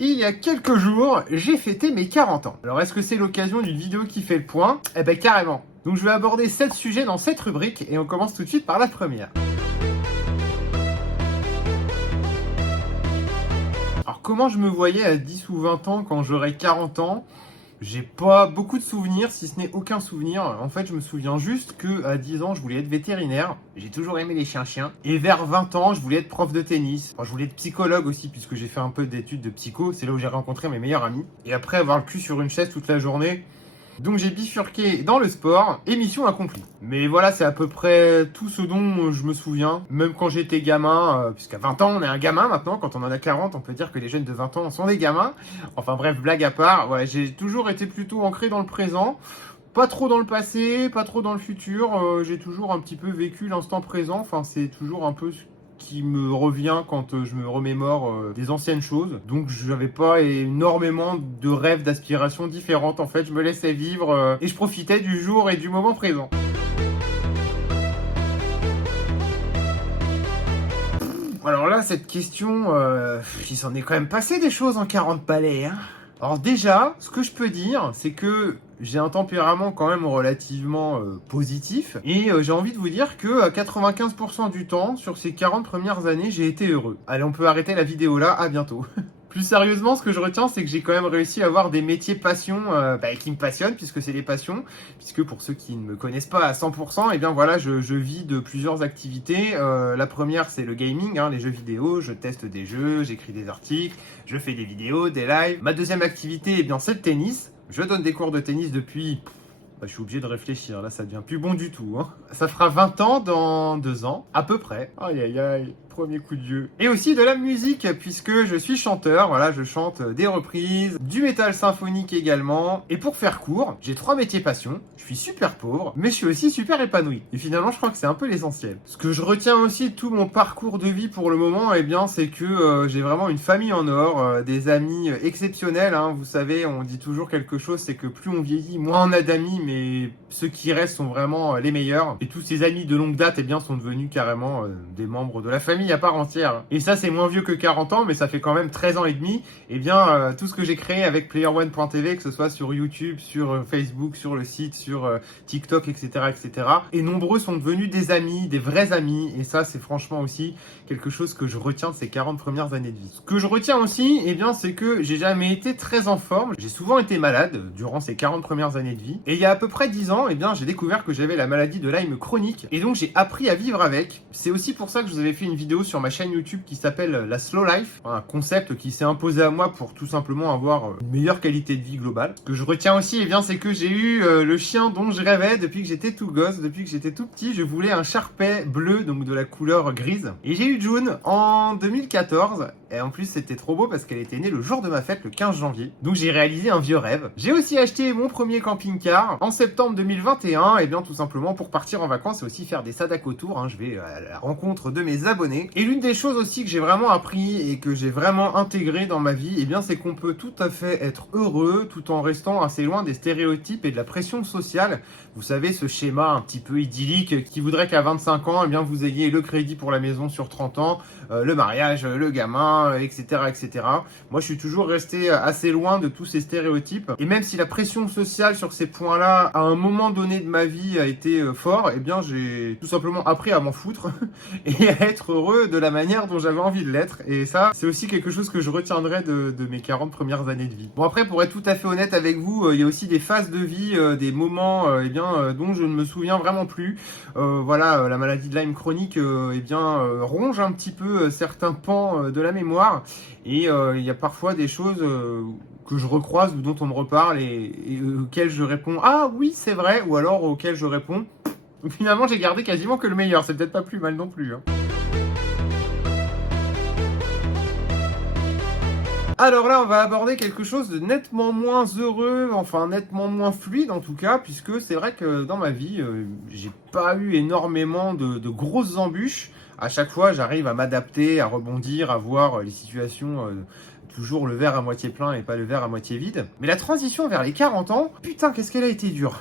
Il y a quelques jours, j'ai fêté mes 40 ans. Alors est-ce que c'est l'occasion d'une vidéo qui fait le point? Eh ben carrément. Donc je vais aborder 7 sujets dans cette rubrique et on commence tout de suite par la première. Alors comment je me voyais à 10 ou 20 ans quand j'aurais 40 ans? J'ai pas beaucoup de souvenirs, si ce n'est aucun souvenir. En fait, je me souviens juste que à 10 ans, je voulais être vétérinaire. J'ai toujours aimé les chiens. Et vers 20 ans, je voulais être prof de tennis. Enfin, je voulais être psychologue aussi, puisque j'ai fait un peu d'études de psycho. C'est là où j'ai rencontré mes meilleurs amis. Et après avoir le cul sur une chaise toute la journée, donc j'ai bifurqué dans le sport et mission accomplie. Mais voilà, c'est à peu près tout ce dont je me souviens. Même quand j'étais gamin, puisqu'à 20 ans on est un gamin maintenant, quand on en a 40 on peut dire que les jeunes de 20 ans sont des gamins. Enfin bref, blague à part, voilà, j'ai toujours été plutôt ancré dans le présent. Pas trop dans le passé, pas trop dans le futur, j'ai toujours un petit peu vécu l'instant présent, enfin c'est toujours un peu ce qui me revient quand je me remémore des anciennes choses. Donc je n'avais pas énormément de rêves, d'aspirations différentes. En fait, je me laissais vivre et je profitais du jour et du moment présent. Alors là, cette question, il s'en est quand même passé des choses en 40 palais, hein. Alors déjà, ce que je peux dire, c'est que j'ai un tempérament quand même relativement positif. Et j'ai envie de vous dire que à 95% du temps, sur ces 40 premières années, j'ai été heureux. Allez, on peut arrêter la vidéo là, à bientôt. Plus sérieusement, ce que je retiens, c'est que j'ai quand même réussi à avoir des métiers passion qui me passionnent, puisque c'est des passions. Puisque pour ceux qui ne me connaissent pas à 100%, eh bien voilà, je vis de plusieurs activités. La première, c'est le gaming, hein, les jeux vidéo. Je teste des jeux, j'écris des articles, je fais des vidéos, des lives. Ma deuxième activité, eh bien, c'est le tennis. Je donne des cours de tennis depuis... je suis obligé de réfléchir, là ça devient plus bon du tout, hein. Ça fera 20 ans dans 2 ans, à peu près. Aïe aïe aïe, premier coup de vieux. Et aussi de la musique, puisque je suis chanteur, voilà, je chante des reprises, du métal symphonique également. Et pour faire court, j'ai 3 métiers passion, je suis super pauvre, mais je suis aussi super épanoui. Et finalement, je crois que c'est un peu l'essentiel. Ce que je retiens aussi de tout mon parcours de vie pour le moment, eh bien, c'est que j'ai vraiment une famille en or, des amis exceptionnels, hein. Vous savez, on dit toujours quelque chose, c'est que plus on vieillit, moins on a d'amis, mais ceux qui restent sont vraiment les meilleurs. Et tous ces amis de longue date, eh bien, sont devenus carrément des membres de la famille à part entière. Et ça, c'est moins vieux que 40 ans, mais ça fait quand même 13 ans et demi. Eh bien, tout ce que j'ai créé avec PlayerOne.tv, que ce soit sur YouTube, sur Facebook, sur le site, sur TikTok, etc., etc. Et nombreux sont devenus des amis, des vrais amis. Et ça, c'est franchement aussi quelque chose que je retiens de ces 40 premières années de vie. Ce que je retiens aussi, eh bien, c'est que j'ai jamais été très en forme. J'ai souvent été malade durant ces 40 premières années de vie. Et il y a à peu près 10 ans, eh bien, j'ai découvert que j'avais la maladie de Lyme chronique. Et donc, j'ai appris à vivre avec. C'est aussi pour ça que je vous avais fait une vidéo sur ma chaîne YouTube qui s'appelle la Slow Life. Un concept qui s'est imposé à moi pour tout simplement avoir une meilleure qualité de vie globale. Ce que je retiens aussi, eh bien, c'est que j'ai eu le chien dont je rêvais depuis que j'étais tout gosse, depuis que j'étais tout petit. Je voulais un Sharpei bleu, donc de la couleur grise. Et j'ai eu June en 2014. Et en plus, c'était trop beau parce qu'elle était née le jour de ma fête, le 15 janvier. Donc j'ai réalisé un vieux rêve. J'ai aussi acheté mon premier camping-car en septembre 2021. Et bien tout simplement pour partir en vacances et aussi faire des sadako tours, hein. Je vais à la rencontre de mes abonnés. Et l'une des choses aussi que j'ai vraiment appris et que j'ai vraiment intégré dans ma vie, eh bien c'est qu'on peut tout à fait être heureux tout en restant assez loin des stéréotypes et de la pression sociale. Vous savez, ce schéma un petit peu idyllique qui voudrait qu'à 25 ans, eh bien vous ayez le crédit pour la maison sur 30 ans, le mariage, le gamin, etc., etc. Moi, je suis toujours resté assez loin de tous ces stéréotypes. Et même si la pression sociale sur ces points-là, à un moment donné de ma vie, a été fort, eh bien, j'ai tout simplement appris à m'en foutre et à être heureux de la manière dont j'avais envie de l'être. Et ça, c'est aussi quelque chose que je retiendrai de mes 40 premières années de vie. Bon, après, pour être tout à fait honnête avec vous, il y a aussi des phases de vie, des moments, dont je ne me souviens vraiment plus. Voilà, la maladie de Lyme chronique, ronge un petit peu certains pans de la mémoire. Et il y a parfois des choses que je recroise ou dont on me reparle et auxquelles je réponds ah oui c'est vrai, ou alors auxquelles je réponds finalement j'ai gardé quasiment que le meilleur, c'est peut-être pas plus mal non plus, hein. Alors là, on va aborder quelque chose de nettement moins heureux, enfin nettement moins fluide en tout cas, puisque c'est vrai que dans ma vie, j'ai pas eu énormément de grosses embûches. À chaque fois, j'arrive à m'adapter, à rebondir, à voir les situations, toujours le verre à moitié plein et pas le verre à moitié vide. Mais la transition vers les 40 ans, putain, qu'est-ce qu'elle a été dure.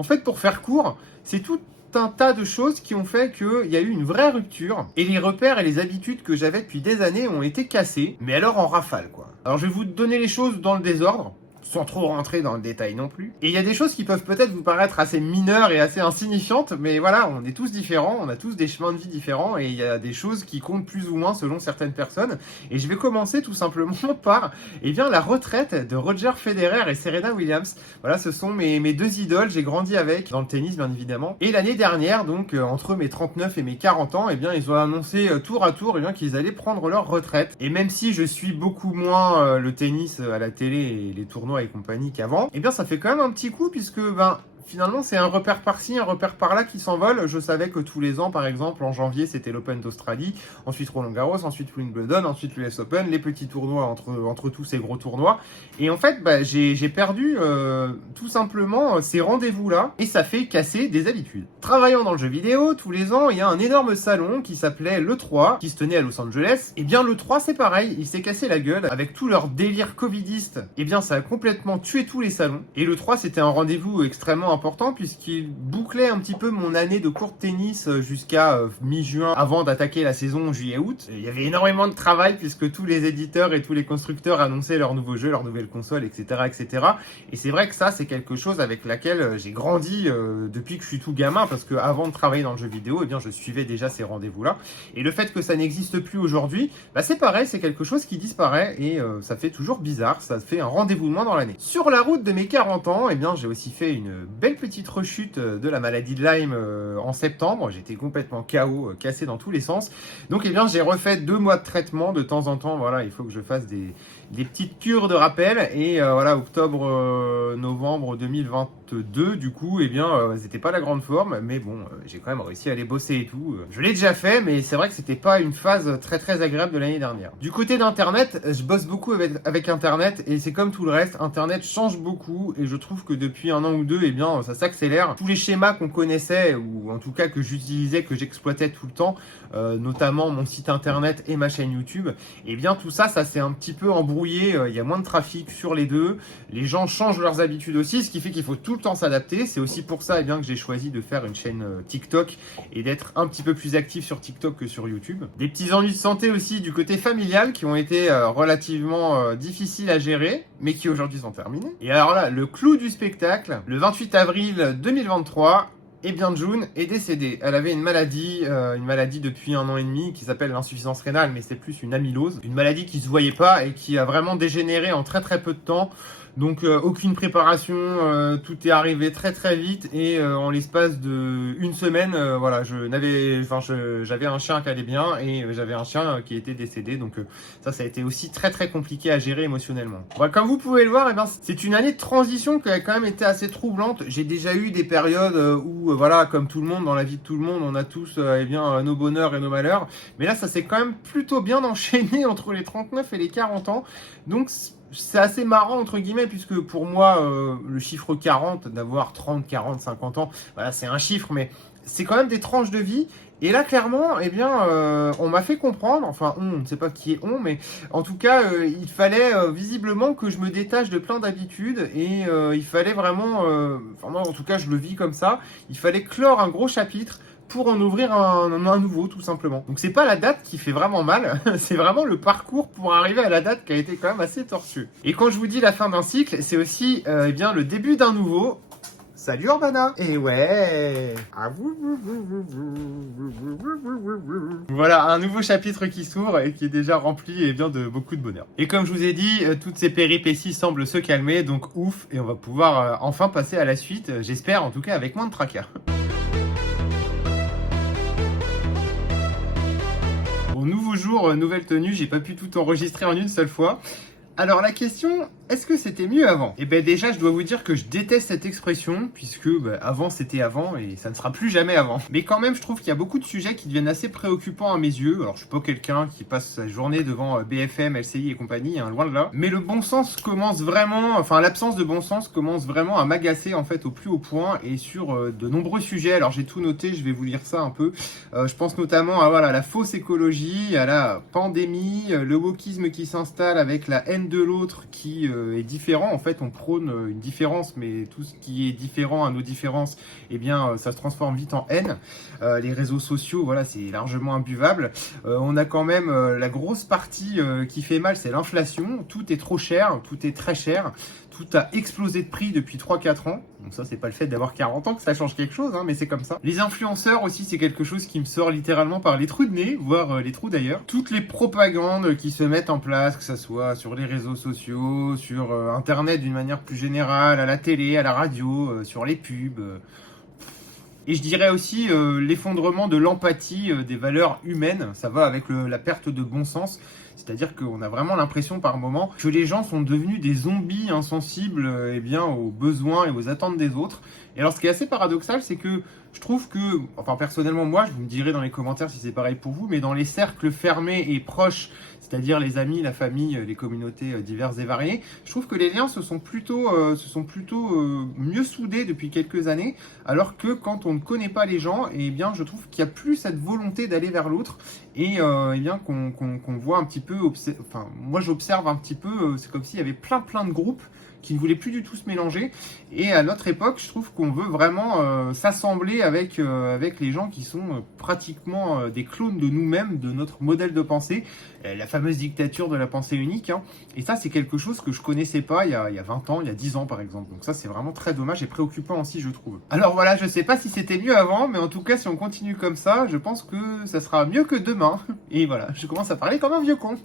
En fait, pour faire court, c'est tout un tas de choses qui ont fait qu'il y a eu une vraie rupture et les repères et les habitudes que j'avais depuis des années ont été cassés, mais alors en rafale quoi. Alors je vais vous donner les choses dans le désordre, sans trop rentrer dans le détail non plus. Et il y a des choses qui peuvent peut-être vous paraître assez mineures et assez insignifiantes, mais voilà, on est tous différents, on a tous des chemins de vie différents, et il y a des choses qui comptent plus ou moins selon certaines personnes. Et je vais commencer tout simplement par, eh bien, la retraite de Roger Federer et Serena Williams. Voilà, ce sont mes deux idoles, j'ai grandi avec, dans le tennis bien évidemment. Et l'année dernière, donc, entre mes 39 et mes 40 ans, eh bien, ils ont annoncé tour à tour, eh bien, qu'ils allaient prendre leur retraite. Et même si je suis beaucoup moins le tennis à la télé et les tournois et compagnie qu'avant, eh bien ça fait quand même un petit coup puisque finalement, c'est un repère par-ci, un repère par-là qui s'envole. Je savais que tous les ans, par exemple, en janvier, c'était l'Open d'Australie, ensuite Roland-Garros, ensuite Wimbledon, ensuite l'US Open, les petits tournois entre tous ces gros tournois. Et en fait, j'ai perdu tout simplement ces rendez-vous-là et ça fait casser des habitudes. Travaillant dans le jeu vidéo, tous les ans, il y a un énorme salon qui s'appelait l'E3, qui se tenait à Los Angeles. Et bien l'E3, c'est pareil, il s'est cassé la gueule avec tout leur délire covidiste. Et bien ça a complètement tué tous les salons. Et l'E3, c'était un rendez-vous extrêmement important puisqu'il bouclait un petit peu mon année de cours de tennis jusqu'à mi-juin avant d'attaquer la saison juillet-août. Il y avait énormément de travail puisque tous les éditeurs et tous les constructeurs annonçaient leurs nouveaux jeux, leurs nouvelles consoles, etc. etc. Et c'est vrai que ça, c'est quelque chose avec laquelle j'ai grandi depuis que je suis tout gamin parce que avant de travailler dans le jeu vidéo, eh bien, je suivais déjà ces rendez-vous-là. Et le fait que ça n'existe plus aujourd'hui, c'est pareil, c'est quelque chose qui disparaît et ça fait toujours bizarre, ça fait un rendez-vous de moins dans l'année. Sur la route de mes 40 ans, eh bien, j'ai aussi fait une belle petite rechute de la maladie de Lyme en septembre. J'étais complètement KO, cassé dans tous les sens. Donc, eh bien, j'ai refait 2 mois de traitement de temps en temps. Voilà, il faut que je fasse des petites cures de rappel. Et voilà, octobre, novembre 2022, du coup, eh bien, c'était pas la grande forme. Mais bon, j'ai quand même réussi à aller bosser et tout. Je l'ai déjà fait, mais c'est vrai que c'était pas une phase très très agréable de l'année dernière. Du côté d'Internet, je bosse beaucoup avec Internet et c'est comme tout le reste. Internet change beaucoup et je trouve que depuis un an ou deux, eh bien, ça s'accélère. Tous les schémas qu'on connaissait, ou en tout cas que j'utilisais, que j'exploitais tout le temps, notamment mon site internet et ma chaîne YouTube, eh bien tout ça, ça s'est un petit peu embrouillé. Il y a moins de trafic sur les deux. Les gens changent leurs habitudes aussi, ce qui fait qu'il faut tout le temps s'adapter. C'est aussi pour ça, eh bien, que j'ai choisi de faire une chaîne TikTok et d'être un petit peu plus actif sur TikTok que sur YouTube. Des petits ennuis de santé aussi du côté familial qui ont été relativement difficiles à gérer, mais qui aujourd'hui sont terminés. Et alors là, le clou du spectacle, le 28 avril 2023, eh bien June est décédée. Elle avait une maladie depuis 1 an et demi qui s'appelle l'insuffisance rénale, mais c'est plus une amylose. Une maladie qui se voyait pas et qui a vraiment dégénéré en très très peu de temps. Donc aucune préparation, tout est arrivé très très vite et en l'espace de 1 semaine, voilà, j'avais un chien qui allait bien et j'avais un chien qui était décédé. Donc ça a été aussi très très compliqué à gérer émotionnellement. Bon, comme vous pouvez le voir, eh bien, c'est une année de transition qui a quand même été assez troublante. J'ai déjà eu des périodes où, voilà, comme tout le monde, dans la vie de tout le monde, on a tous eh bien, nos bonheurs et nos malheurs. Mais là, ça s'est quand même plutôt bien enchaîné entre les 39 et les 40 ans. Donc c'est assez marrant entre guillemets puisque pour moi le chiffre 40, d'avoir 30, 40, 50 ans, voilà, c'est un chiffre mais c'est quand même des tranches de vie. Et là clairement, eh bien, on m'a fait comprendre, enfin on ne sait pas qui est on, mais en tout cas il fallait visiblement que je me détache de plein d'habitudes et il fallait vraiment, enfin moi en tout cas je le vis comme ça, il fallait clore un gros chapitre pour en ouvrir un nouveau tout simplement. Donc c'est pas la date qui fait vraiment mal, c'est vraiment le parcours pour arriver à la date qui a été quand même assez tortueux. Et quand je vous dis la fin d'un cycle, c'est aussi eh bien le début d'un nouveau. Salut Urbana. Et ouais. Voilà, un nouveau chapitre qui s'ouvre et qui est déjà rempli et bien de beaucoup de bonheur. Et comme je vous ai dit, toutes ces péripéties semblent se calmer, donc ouf, et on va pouvoir enfin passer à la suite, j'espère en tout cas avec moins de tracas. Bon, nouveau jour, nouvelle tenue, j'ai pas pu tout enregistrer en une seule fois. Alors la question, est-ce que c'était mieux avant? Eh ben déjà, je dois vous dire que je déteste cette expression, puisque avant c'était avant et ça ne sera plus jamais avant. Mais quand même, je trouve qu'il y a beaucoup de sujets qui deviennent assez préoccupants à mes yeux. Alors je suis pas quelqu'un qui passe sa journée devant BFM, LCI et compagnie, hein, loin de là. Mais le bon sens commence vraiment, enfin l'absence de bon sens commence vraiment à m'agacer en fait au plus haut point et sur de nombreux sujets. Alors j'ai tout noté, je vais vous lire ça un peu. Je pense notamment à voilà, la fausse écologie, à la pandémie, le wokisme qui s'installe avec la haine de l'autre qui est différent. En fait, on prône une différence, mais tout ce qui est différent à nos différences, eh bien, ça se transforme vite en haine. Les réseaux sociaux, voilà, c'est largement imbuvable. On a quand même la grosse partie qui fait mal, c'est l'inflation. Tout est trop cher, tout est très cher. Tout a explosé de prix depuis 3-4 ans. Donc ça, c'est pas le fait d'avoir 40 ans que ça change quelque chose, hein, mais c'est comme ça. Les influenceurs aussi, c'est quelque chose qui me sort littéralement par les trous de nez, voire les trous d'ailleurs. Toutes les propagandes qui se mettent en place, que ça soit sur les réseaux sociaux, sur Internet d'une manière plus générale, à la télé, à la radio, sur les pubs. Et je dirais aussi l'effondrement de l'empathie des valeurs humaines. Ça va avec la perte de bon sens. C'est-à-dire qu'on a vraiment l'impression par moment que les gens sont devenus des zombies insensibles eh bien, aux besoins et aux attentes des autres. Et alors ce qui est assez paradoxal, c'est que je trouve que, enfin personnellement moi, je vous me direz dans les commentaires si c'est pareil pour vous, mais dans les cercles fermés et proches, c'est-à-dire les amis, la famille, les communautés diverses et variées, je trouve que les liens se sont plutôt mieux soudés depuis quelques années, alors que quand on ne connaît pas les gens, eh bien je trouve qu'il n'y a plus cette volonté d'aller vers l'autre et eh bien qu'on voit un petit peu, enfin moi j'observe un petit peu, c'est comme s'il y avait plein de groupes qui ne voulaient plus du tout se mélanger. Et à notre époque, je trouve qu'on veut vraiment s'assembler avec les gens qui sont pratiquement des clones de nous-mêmes, de notre modèle de pensée, la fameuse dictature de la pensée unique. Hein. Et ça, c'est quelque chose que je connaissais pas il y a 20 ans, il y a 10 ans par exemple. Donc ça, c'est vraiment très dommage et préoccupant aussi, je trouve. Alors voilà, je sais pas si c'était mieux avant, mais en tout cas, si on continue comme ça, je pense que ça sera mieux que demain. Et voilà, je commence à parler comme un vieux con.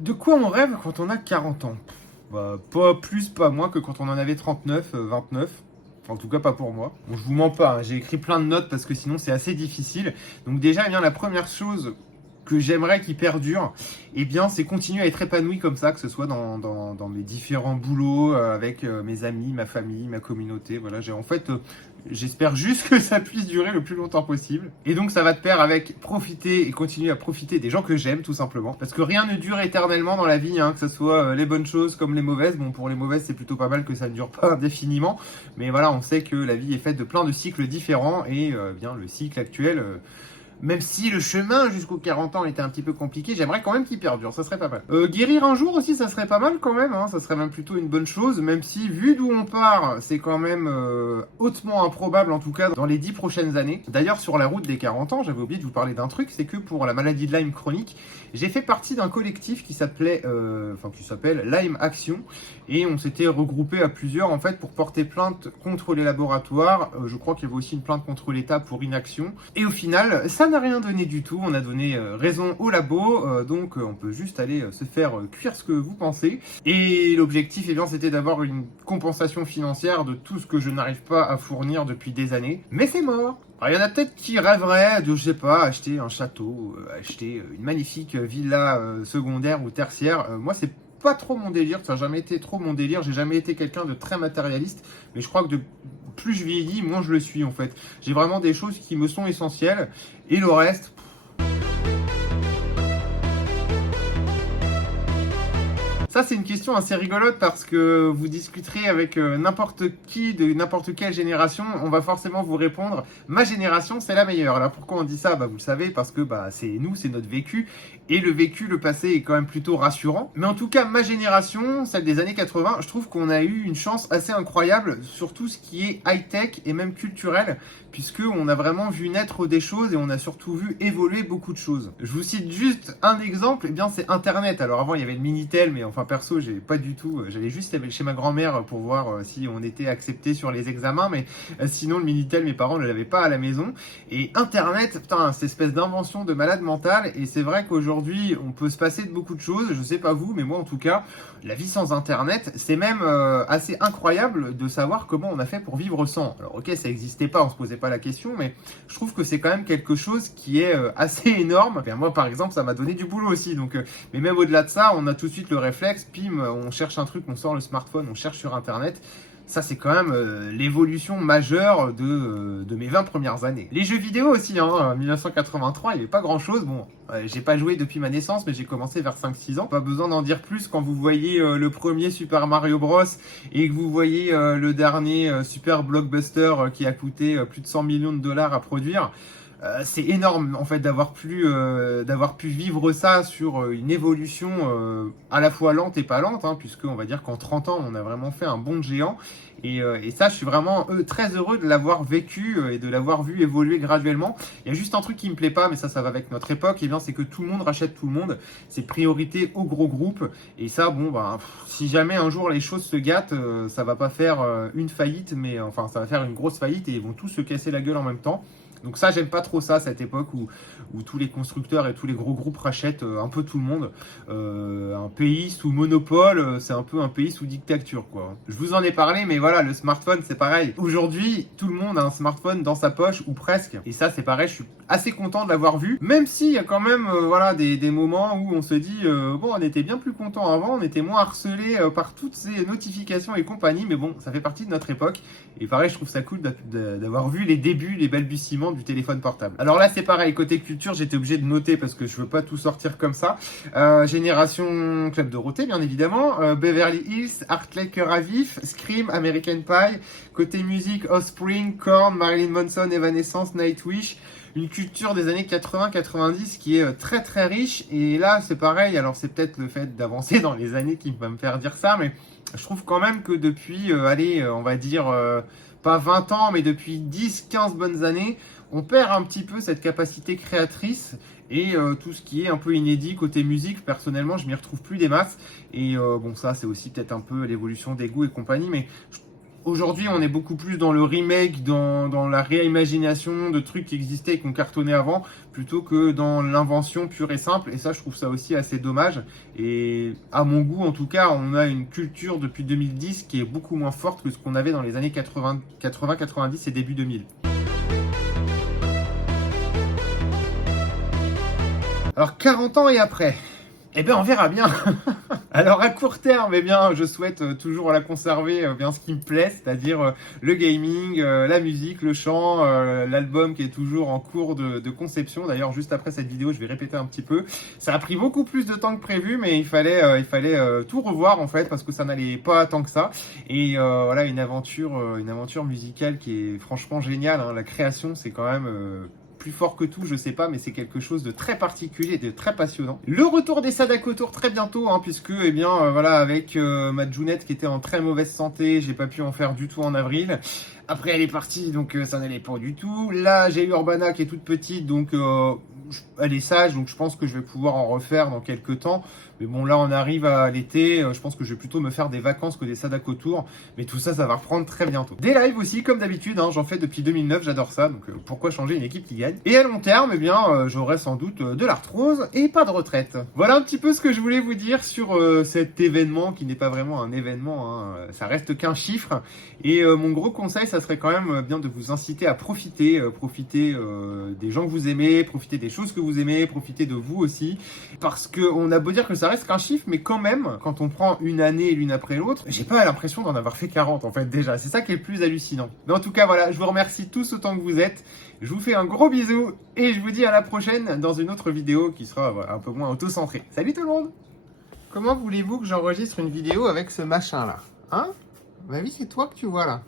De quoi on rêve quand on a 40 ans? Bah, pas plus, pas moins que quand on en avait 39, 29. En tout cas, pas pour moi. Bon, je vous mens pas, hein, j'ai écrit plein de notes parce que sinon c'est assez difficile. Donc déjà, eh bien, la première chose que j'aimerais qu'il perdure, eh bien, c'est continuer à être épanoui comme ça, que ce soit dans mes différents boulots, avec mes amis, ma famille, ma communauté. Voilà, j'espère juste que ça puisse durer le plus longtemps possible. Et donc, ça va de pair avec profiter et continuer à profiter des gens que j'aime, tout simplement. Parce que rien ne dure éternellement dans la vie, hein, que ce soit les bonnes choses comme les mauvaises. Bon, pour les mauvaises, c'est plutôt pas mal que ça ne dure pas indéfiniment. Mais voilà, on sait que la vie est faite de plein de cycles différents et bien le cycle actuel. Même si le chemin jusqu'aux 40 ans était un petit peu compliqué, j'aimerais quand même qu'il perdure, ça serait pas mal. Guérir un jour aussi, ça serait pas mal quand même, hein, ça serait même plutôt une bonne chose, même si vu d'où on part, c'est quand même hautement improbable en tout cas dans les 10 prochaines années. D'ailleurs sur la route des 40 ans, j'avais oublié de vous parler d'un truc, c'est que pour la maladie de Lyme chronique, j'ai fait partie d'un collectif qui s'appelle Lyme Action, et on s'était regroupé à plusieurs en fait pour porter plainte contre les laboratoires. Je crois qu'il y avait aussi une plainte contre l'État pour inaction, et au final, ça n'a rien donné du tout, on a donné raison au labo, donc on peut juste aller se faire cuire ce que vous pensez. Et l'objectif, eh bien, c'était d'avoir une compensation financière de tout ce que je n'arrive pas à fournir depuis des années. Mais c'est mort. Alors, il y en a peut-être qui rêveraient de, je sais pas, acheter un château, acheter une magnifique villa secondaire ou tertiaire. Moi, c'est pas trop mon délire, ça n'a jamais été trop mon délire, j'ai jamais été quelqu'un de très matérialiste, mais je crois que plus je vieillis, moins je le suis en fait. J'ai vraiment des choses qui me sont essentielles, et le reste... Ça, c'est une question assez rigolote parce que vous discuterez avec n'importe qui de n'importe quelle génération, on va forcément vous répondre « ma génération, c'est la meilleure ». Alors pourquoi on dit ça? Bah, vous le savez, parce que c'est nous, c'est notre vécu, et le vécu, le passé est quand même plutôt rassurant. Mais en tout cas, ma génération, celle des années 80, je trouve qu'on a eu une chance assez incroyable sur tout ce qui est high-tech et même culturel, puisqu'on a vraiment vu naître des choses et on a surtout vu évoluer beaucoup de choses. Je vous cite juste un exemple, eh bien c'est Internet. Alors avant, il y avait le Minitel, mais enfin perso, j'ai pas du tout. J'allais juste chez ma grand-mère pour voir si on était accepté sur les examens, mais sinon le Minitel, mes parents ne l'avaient pas à la maison. Et Internet, putain, cette espèce d'invention de malade mental. Et c'est vrai qu'aujourd'hui, on peut se passer de beaucoup de choses. Je sais pas vous, mais moi en tout cas, la vie sans Internet, c'est même assez incroyable de savoir comment on a fait pour vivre sans. Alors ok, ça n'existait pas, on se posait pas la question, mais je trouve que c'est quand même quelque chose qui est assez énorme. Bien, moi par exemple, ça m'a donné du boulot aussi. Donc, mais même au-delà de ça, on a tout de suite le réflexe, pim, on cherche un truc, on sort le smartphone, on cherche sur Internet. Ça, c'est quand même l'évolution majeure de mes 20 premières années. Les jeux vidéo aussi, hein, en 1983, il n'y avait pas grand-chose. Bon, j'ai pas joué depuis ma naissance, mais j'ai commencé vers 5-6 ans. Pas besoin d'en dire plus quand vous voyez le premier Super Mario Bros. Et que vous voyez le dernier Super Blockbuster qui a coûté plus de 100 millions de dollars à produire. C'est énorme en fait d'avoir pu vivre ça sur une évolution à la fois lente et pas lente, hein, puisque on va dire qu'en 30 ans on a vraiment fait un bond de géant. Et ça, je suis vraiment très heureux de l'avoir vécu et de l'avoir vu évoluer graduellement. Il y a juste un truc qui me plaît pas, mais ça va avec notre époque, et bien c'est que tout le monde rachète tout le monde. C'est priorité aux gros groupes. Et ça, bon, bah, si jamais un jour les choses se gâtent, ça va pas faire une faillite, mais enfin, ça va faire une grosse faillite et ils vont tous se casser la gueule en même temps. Donc ça, j'aime pas trop ça, cette époque où tous les constructeurs et tous les gros groupes rachètent un peu tout le monde. Un pays sous monopole, c'est un peu un pays sous dictature, quoi. Je vous en ai parlé, mais voilà, le smartphone, c'est pareil. Aujourd'hui, tout le monde a un smartphone dans sa poche, ou presque. Et ça, c'est pareil, je suis assez content de l'avoir vu. Même s'il y a quand même voilà, des moments où on se dit, bon, on était bien plus content avant, on était moins harcelé par toutes ces notifications et compagnie, mais bon, ça fait partie de notre époque. Et pareil, je trouve ça cool d'avoir vu les débuts, les balbutiements du téléphone portable. Alors là, c'est pareil, côté culture, j'étais obligé de noter parce que je veux pas tout sortir comme ça. Génération Club Dorothée, bien évidemment, Beverly Hills, Heartlake Cœur à Vif, Scream, American Pie, côté musique, Offspring, Korn, Marilyn Manson, Evanescence, Nightwish. Une culture des années 80-90 qui est très très riche. Et là, c'est pareil, alors c'est peut-être le fait d'avancer dans les années qui va me faire dire ça, mais je trouve quand même que depuis, on va dire, pas 20 ans, mais depuis 10-15 bonnes années, on perd un petit peu cette capacité créatrice et tout ce qui est un peu inédit côté musique. Personnellement, je m'y retrouve plus des masses. Et bon, ça, c'est aussi peut-être un peu l'évolution des goûts et compagnie, mais aujourd'hui, on est beaucoup plus dans le remake, dans la réimagination de trucs qui existaient et qui ont cartonné avant, plutôt que dans l'invention pure et simple. Et ça, je trouve ça aussi assez dommage. Et à mon goût, en tout cas, on a une culture depuis 2010 qui est beaucoup moins forte que ce qu'on avait dans les années 80, 90 et début 2000. Alors 40 ans et après, eh bien on verra bien. Alors à court terme, eh bien je souhaite toujours la conserver bien ce qui me plaît, c'est-à-dire le gaming, la musique, le chant, l'album qui est toujours en cours de conception. D'ailleurs juste après cette vidéo, je vais répéter un petit peu. Ça a pris beaucoup plus de temps que prévu, mais il fallait tout revoir en fait parce que ça n'allait pas tant que ça. Et voilà une aventure musicale qui est franchement géniale, hein. La création, c'est quand même plus fort que tout, je sais pas, mais c'est quelque chose de très particulier et de très passionnant. Le retour des Sadako Tour très bientôt, hein, puisque, eh bien, voilà, avec ma Junette qui était en très mauvaise santé, j'ai pas pu en faire du tout en avril. Après, elle est partie, donc ça n'allait pas du tout. Là, j'ai eu Urbana qui est toute petite, donc elle est sage, donc je pense que je vais pouvoir en refaire dans quelques temps. Mais bon, là, on arrive à l'été. Je pense que je vais plutôt me faire des vacances que des Sadako Tour. Mais tout ça, ça va reprendre très bientôt. Des lives aussi, comme d'habitude. Hein, j'en fais depuis 2009, j'adore ça. Donc, pourquoi changer une équipe qui gagne? Et à long terme, eh bien, j'aurai sans doute de l'arthrose et pas de retraite. Voilà un petit peu ce que je voulais vous dire sur cet événement qui n'est pas vraiment un événement. Hein. Ça reste qu'un chiffre. Et mon gros conseil, ça serait quand même bien de vous inciter à profiter. Profiter des gens que vous aimez, profiter des choses que vous aimez, profiter de vous aussi. Parce qu'on a beau dire que ça reste qu'un chiffre, mais quand même, quand on prend une année l'une après l'autre, j'ai pas l'impression d'en avoir fait 40 en fait déjà. C'est ça qui est le plus hallucinant. Mais en tout cas, voilà, je vous remercie tous autant que vous êtes. Je vous fais un gros bisou et je vous dis à la prochaine dans une autre vidéo qui sera un peu moins auto-centrée. Salut tout le monde! Comment voulez-vous que j'enregistre une vidéo avec ce machin là? Hein? Bah oui, c'est toi que tu vois là.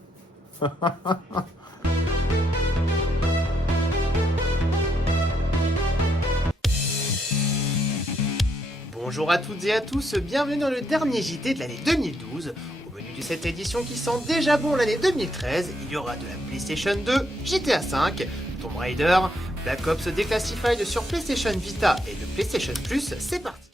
Bonjour à toutes et à tous, bienvenue dans le dernier JT de l'année 2012. Au menu de cette édition qui sent déjà bon l'année 2013, il y aura de la PlayStation 2, GTA V, Tomb Raider, Black Ops Declassified sur PlayStation Vita et le PlayStation Plus, c'est parti.